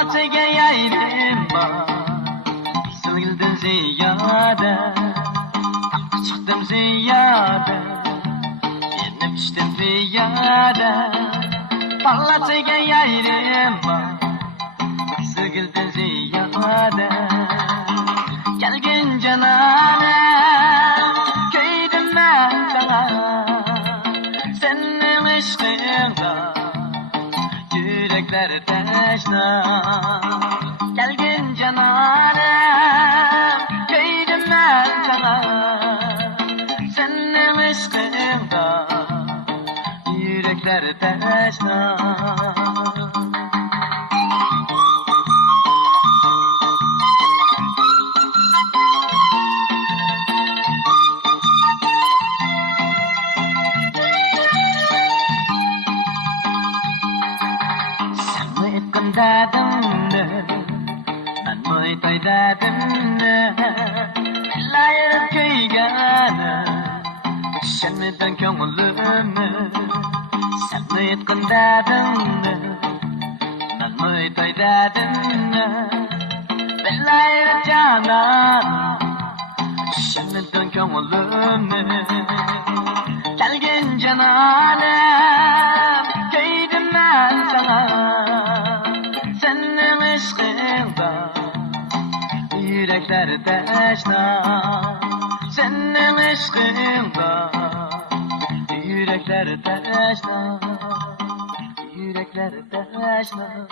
Parlatıga yaydim Silgildim ziyade Çıktım ziyade Yenip içtim ziyade Parlatıga yaydim Silgildim ziyade Gelgin canane Köydüm ben sana Senin ışkında Yürekler teşna Gelgin cananem Köydüm ben sana Senin ışkında Yürekler teşna Dadımdı, ben moytoy dadımdı Layırıp köygana, düşenmeden köngülümü Sen moytkın dadımdı, ben moytoy dadımdı Layırıp canan, düşenmeden köngülümü Gelgin cananem, köydüm ben sana Senin ışkında Yürekler teşna Senin ışkında Yürekler teşna Yürekler teşna